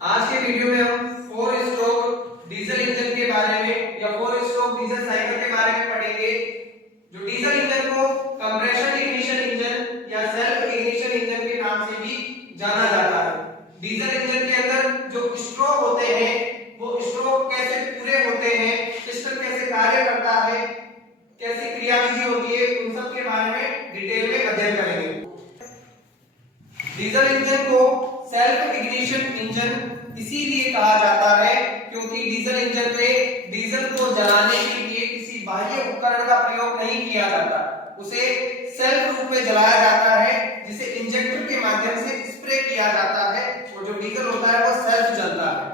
आज के वीडियो में हम 4 स्ट्रोक डीजल इंजन के बारे में या 4 स्ट्रोक डीजल साइकिल के बारे में पढ़ेंगे। जो डीजल इंजन को कंप्रेशन इग्निशन इंजन या सेल्फ इग्निशन इंजन के नाम से भी जाना जाता है। डीजल इंजन के अंदर जो स्ट्रोक होते हैं वो स्ट्रोक कैसे पूरे होते हैं, सिस्टम कैसे कार्य करता है, कैसे क्रियाविधि होती है, उन सब के बारे में डिटेल में अध्ययन करेंगे। डीजल इंजन को सेल्फ इग्निशन इंजन इसीलिए कहा जाता है क्योंकि डीजल इंजन में डीजल को जलाने के लिए किसी बाह्य उपकरण का प्रयोग नहीं किया जाता, उसे सेल्फ रूप में जलाया जाता है जिसे इंजेक्टर के माध्यम से स्प्रे किया जाता है और जो डीजल होता है वो सेल्फ जलता है।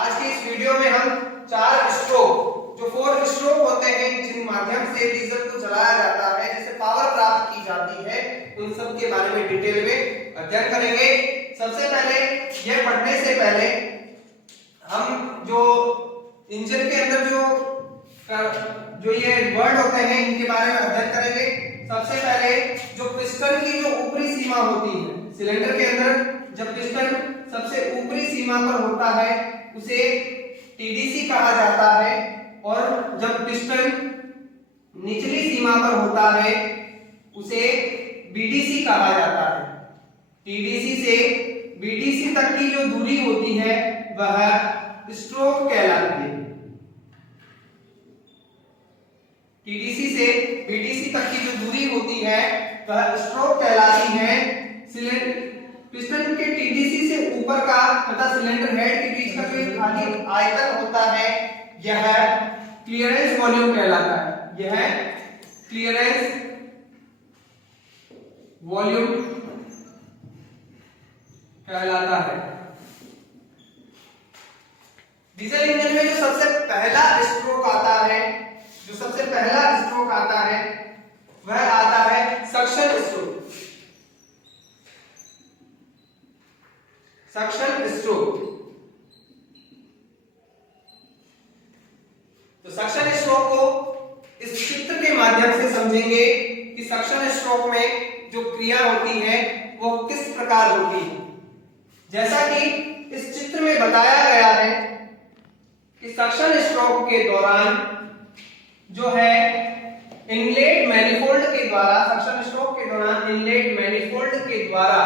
आज के इस वीडियो में हम 4 स्ट्रोक जो 4 स्ट्रोक होते हैं जिन माध्यम से डीजल को जलाया जाता है, जिससे पावर प्राप्त की जाती है, उन सब के बारे में डिटेल में अध्ययन करेंगे। सबसे पहले यह पढ़ने से पहले हम जो इंजन के अंदर जो ये वर्ड होते हैं इनके बारे में अध्ययन करेंगे। सबसे पहले जो पिस्टन की जो ऊपरी सीमा होती है, सिलेंडर के अंदर जब पिस्टन सबसे ऊपरी सीमा पर होता है उसे टीडीसी कहा जाता है और जब पिस्टन निचली सीमा पर होता है उसे बीडीसी कहा जाता है। टीडीसी से बीडीसी तक की जो दूरी होती है वह स्ट्रोक कहलाती है। टीडीसी से बीडीसी तक की जो दूरी होती है वह स्ट्रोक कहलाती है। पिस्टन के टीडीसी से ऊपर का तथा सिलेंडर हेड के बीच का जो खाली आयतन होता है यह क्लियरेंस वॉल्यूम कहलाता है। यह क्लियरेंस वॉल्यूम कहलाता है। डीजल इंजन में जो सबसे पहला स्ट्रोक आता है, वह आता है सक्शन स्ट्रोक। Suction stroke. तो सक्शन स्ट्रोक को इस चित्र के माध्यम से समझेंगे कि सक्शन स्ट्रोक में जो क्रिया होती है वो किस प्रकार होती है। जैसा कि इस चित्र में बताया गया है कि सक्शन स्ट्रोक के दौरान जो है इनलेट मैनिफोल्ड के द्वारा, सक्शन स्ट्रोक के दौरान इनलेट मैनिफोल्ड के द्वारा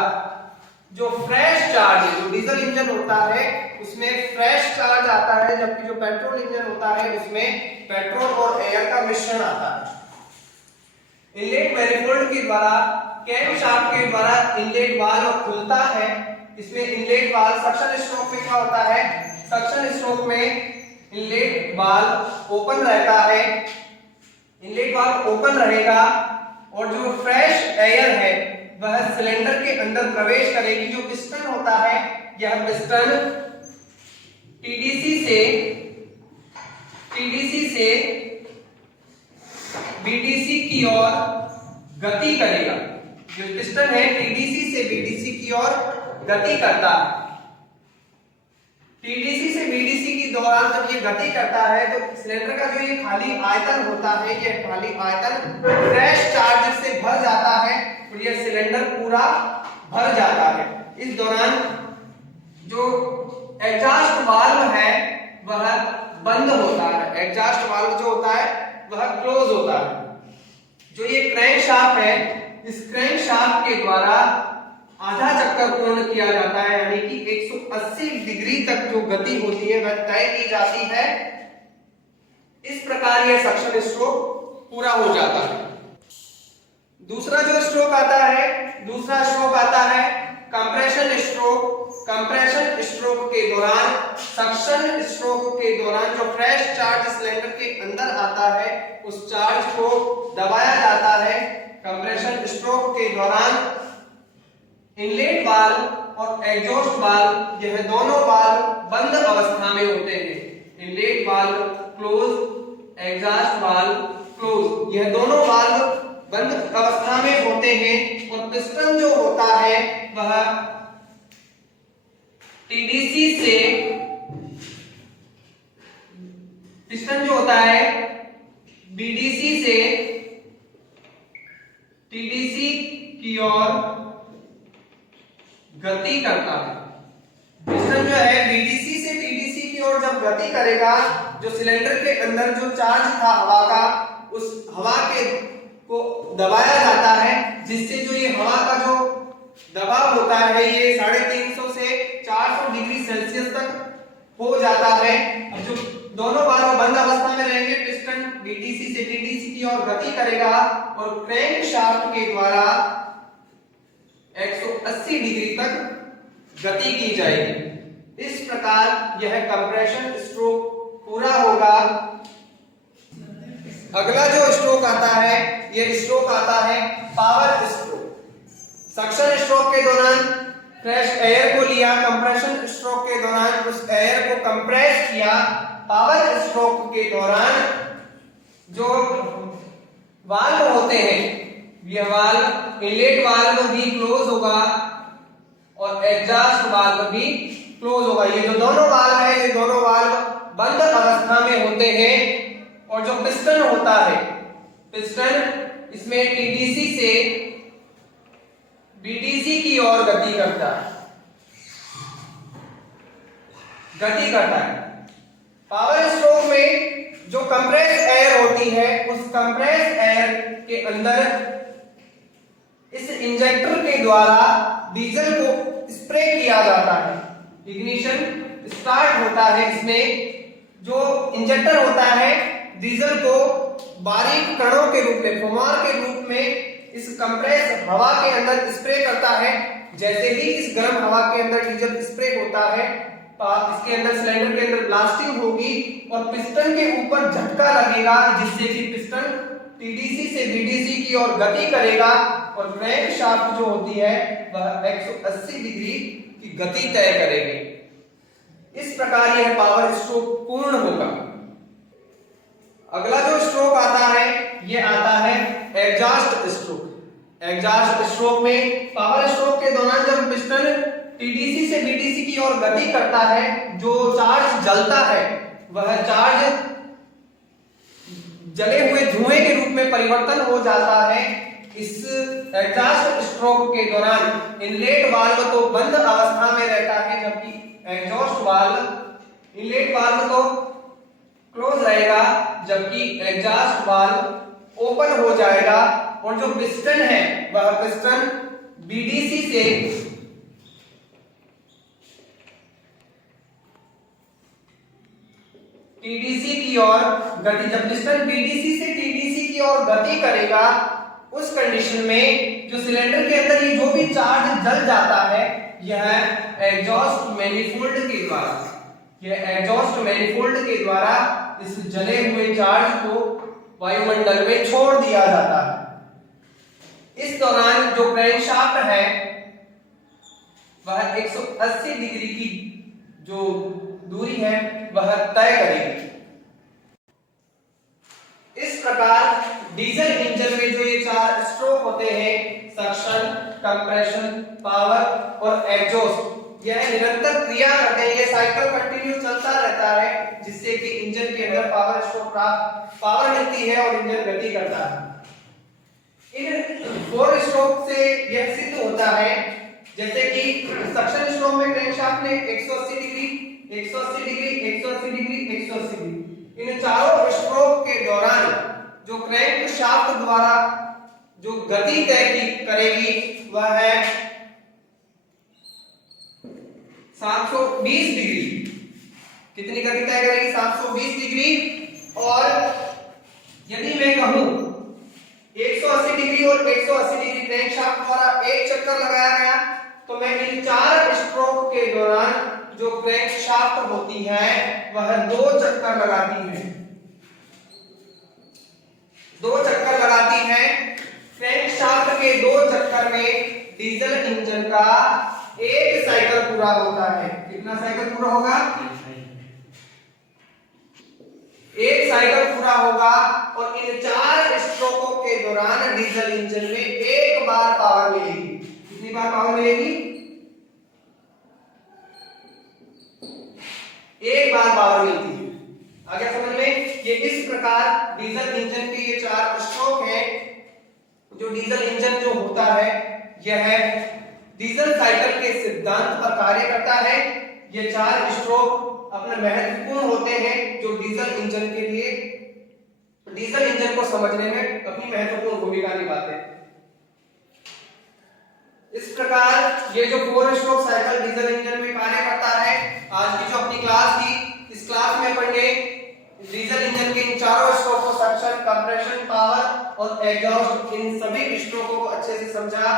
जो फ्रेश चार्ज, जो डीजल इंजन होता है उसमें फ्रेश चार्ज आता है, जबकि जो पेट्रोल इंजन होता है उसमें पेट्रोल और एयर का मिश्रण आता है। इनलेट मैनिफोल्ड के द्वारा कैम शाफ्ट के द्वारा इनलेट वाल्व खुलता है। इसमें इनलेट वाल्व सक्शन स्ट्रोक में क्या होता है, सक्शन स्ट्रोक में इनलेट वाल्व ओपन रहता है। इनलेट वाल्व ओपन रहेगा और जो फ्रेश एयर है वह सिलेंडर के अंदर प्रवेश करेगी। जो पिस्टन होता है यह पिस्टन टीडीसी से बीडीसी की ओर गति करेगा। जो पिस्टन है टीडीसी से बीडीसी की ओर गति करता है। टीडीसी से बीडीसी की दौरान जब ये गति करता है तो सिलेंडर का जो ये खाली आयतन होता है, ये खाली आयतन फ्रेश चार्ज से भर जाता है और ये सिलेंडर पूरा भर जाता है। इस दौरान जो एग्जॉस्ट वाल्व है वह बंद होता है। एग्जॉस्ट वाल्व जो होता है वह क्लोज होता है। जो ये क्रैंक शाफ्ट है, इस क्रैंक शाफ्ट के द्वारा आधा चक्कर पूर्ण किया जाता है, यानी कि 180 डिग्री तक जो गति होती है वह तय की जाती है। इस प्रकार यह सक्शन स्ट्रोक पूरा हो जाता है। दूसरा स्ट्रोक आता है कंप्रेशन स्ट्रोक। कंप्रेशन स्ट्रोक के दौरान, सक्शन स्ट्रोक के दौरान जो फ्रेश चार्ज सिलेंडर के अंदर आता है उस चार्ज को दबाया जाता है। कंप्रेशन स्ट्रोक के दौरान इनलेट वाल्व और एग्जॉस्ट वाल्व, यह दोनों वाल्व बंद अवस्था में होते हैं। Inlet valve close, exhaust valve close, यह दोनों वाल्व बंद अवस्था में होते हैं और पिस्टन जो होता है वह टीडीसी से, पिस्टन जो होता है बीडीसी से टीडीसी की ओर गति करता है। पिस्टन जो है गति करेगा, जो सिलेंडर के अंदर जो चार्ज था हवा का, उस हवा के को दबाया जाता है, जिससे जो ये हवा का जो दबाव होता है ये 350 से 400 डिग्री सेल्सियस तक हो जाता है। अब जो दोनों वाल्व बंद अवस्था में रहेंगे, पिस्टन बीटीसी से टीडीसी की ओर गति करेगा और क्रैंक शाफ्ट के द्वारा 180 डिग्री तक गति की जाएगी। इस प्रकार यह कंप्रेशन स्ट्रोक पूरा होगा। अगला जो स्ट्रोक आता है, यह स्ट्रोक आता है पावर स्ट्रोक। सक्शन स्ट्रोक के दौरान फ्रेश एयर को लिया, कंप्रेशन स्ट्रोक के दौरान उस एयर को कंप्रेस किया। पावर स्ट्रोक के दौरान जो वाल्व होते हैं, यह वाल्व इनलेट वाल्व भी क्लोज होगा और एग्जॉस्ट वाल्व भी क्लोज होगा। ये जो दोनों वाल्व है, ये दोनों वाल्व बंद अवस्था में होते हैं। और जो पिस्टन होता है, पिस्टन इसमें टीडीसी से बीटीसी की ओर गति करता है। पावर स्ट्रोक में जो कंप्रेस एयर होती है, उस कंप्रेस एयर के अंदर इस इंजेक्टर के द्वारा डीजल को स्प्रे किया जाता है। इग्निशन स्टार्ट होता है। इसमें जो इंजेक्टर होता है डीजल को बारीक कणों के रूप में, फुमार के रूप में इस कंप्रेस हवा के अंदर स्प्रे करता है। जैसे ही इस गर्म हवा के अंदर डीजल स्प्रे होता है, इसके अंदर सिलेंडर के अंदर ब्लास्टिंग होगी और पिस्टन के ऊपर झटका लगेगा, जिससे कि पिस्टन टीडीसी से बीडीसी की ओर गति करेगा और क्रैंक शाफ्ट जो होती है वह 180 डिग्री की गति तय करेगी। इस प्रकार यह पावर स्ट्रोक पूर्ण होगा। अगला जो स्ट्रोक आता है, यह आता है एग्जॉस्ट स्ट्रोक। एग्जॉस्ट स्ट्रोक में पावर स्ट्रोक के दौरान जब पिस्टन टीडीसी से बीटीसी की ओर गति करता है, जो चार्ज जलता है वह चार्ज जले हुए धुएं के रूप में परिवर्तन हो जाता है। इस एग्जॉस्ट स्ट्रोक के दौरान इनलेट वाल्व तो बंद अवस्था में रहता है, जबकि एग्जॉस्ट वाल्व, इनलेट वाल्व तो क्लोज रहेगा, जबकि एग्जॉस्ट वाल्व ओपन हो जाएगा। और जो पिस्टन है वह पिस्टन बीडीसी से टीडीसी की ओर गति, जब पिस्टन बीडीसी से टीडीसी की ओर गति करेगा, उस कंडीशन में जो सिलेंडर के अंदर ये जो भी चार्ज जल जाता है, यह एग्जॉस्ट मैनिफोल्ड के द्वारा, यह एग्जॉस्ट मैनिफोल्ड के द्वारा इस जले हुए चार्ज को वायुमंडल में छोड़ दिया जाता है। इस दौरान जो क्रैंकशाफ्ट है वह 180 डिग्री की जो दूरी है वह तय करेगी। इस प्रकार डीजल इंजन में जो ये 4 स्ट्रोक होते हैं, सक्शन, कंप्रेशन, पावर और एग्जॉस्ट, यह निरंतर क्रिया करते हैं। ये साइकिल कंटिन्यू चलता रहता है, जिससे कि इंजन के अंदर पावर स्ट्रोक प्राप्त पावर मिलती है और इंजन गति करता है। इन 4 स्ट्रोक से यह सिद्ध होता है, जैसे कि सक्शन स्ट्रोक में क्रैंकशाफ्ट ने 180 डिग्री, 180 डिग्री, 180 डिग्री, 180 डिग्री, इन चारों स्ट्रोक के दौरान जो क्रैंकशाफ्ट द्वारा जो गति तय करेगी वह है 720 डिग्री। कितनी गति तय करेगी? 720 डिग्री। और यदि मैं कहूं 180 डिग्री और 180 डिग्री क्रैंकशाफ्ट द्वारा एक चक्कर लगाया गया, तो मैं इन 4 स्ट्रोक के दौरान जो क्रैंकशाफ्ट होती है वह 2 चक्कर लगाती है, 2 चक्कर लगाती है। क्रैंकशाफ्ट के 2 चक्कर में डीजल इंजन का 1 साइकिल पूरा होता है। कितना साइकिल पूरा होगा? 1 साइकिल पूरा होगा। और इन 4 स्ट्रोकों के दौरान डीजल इंजन में 1 बार पावर मिलेगी। कितनी बार पावर मिलेगी? 1 बार पावर मिलती है। आगे समझ में, ये इस प्रकार डीजल इंजन के ये 4 स्ट्रोक हैं। जो डीजल इंजन जो होता है यह डीजल साइकिल के सिद्धांत पर कार्य करता है। ये 4 स्ट्रोक अपने महत्वपूर्ण होते हैं जो डीजल इंजन के लिए, डीजल इंजन को समझने में अपनी महत्वपूर्ण भूमिका निभाते हैं। इस प्रकार ये जो 4 स्ट्रोक साइकिल डीजल इंजन में कार्य करता है। आज की जो अपनी क्लास थी, इस क्लास में अपन ने डीजल इंजन के इन चारों स्ट्रोक को, सक्शन, कंप्रेशन, पावर और एग्जॉस्ट, इन सभी स्ट्रोकों को अच्छे से समझा।